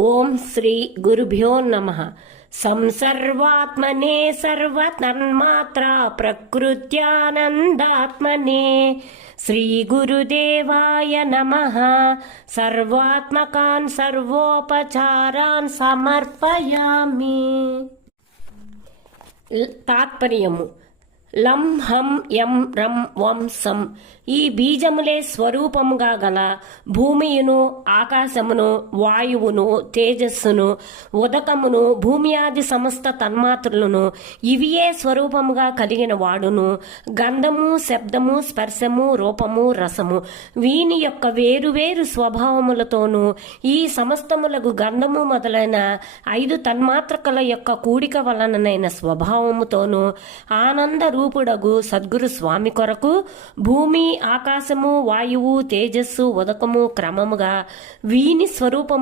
ఓం శ్రీ గురుభ్యో నమః. సంసర్వాత్మనే సర్వతన్మాత్రా ప్రకృత్యానందాత్మనే శ్రీ గురుదేవాయ నమః. సర్వాత్మకాన్ సర్వోపచారాన్ సమర్పయామి. తాత్పర్యము: లం హం యం రం వం సం ఈ బీజములే స్వరూపముగా గల భూమియును, ఆకాశమును, వాయువును, తేజస్సును, ఉదకమును, భూమి ఆది సమస్త తన్మాత్రలను ఇవియే స్వరూపముగా కలిగిన వాడును. గంధము, శబ్దము, స్పర్శము, రూపము, రసము వీని యొక్క వేరువేరు స్వభావములతోనూ ఈ సమస్తములకు గంధము మొదలైన 5 తన్మాత్రకల యొక్క కూడిక వలననైన స్వభావముతోనూ ఆనంద రూపుడగు సద్గురు స్వామి కొరకు భూమి, ఆకాశము, వాయువు, తేజస్సు, ఉదకము క్రమముగా వీని స్వరూపము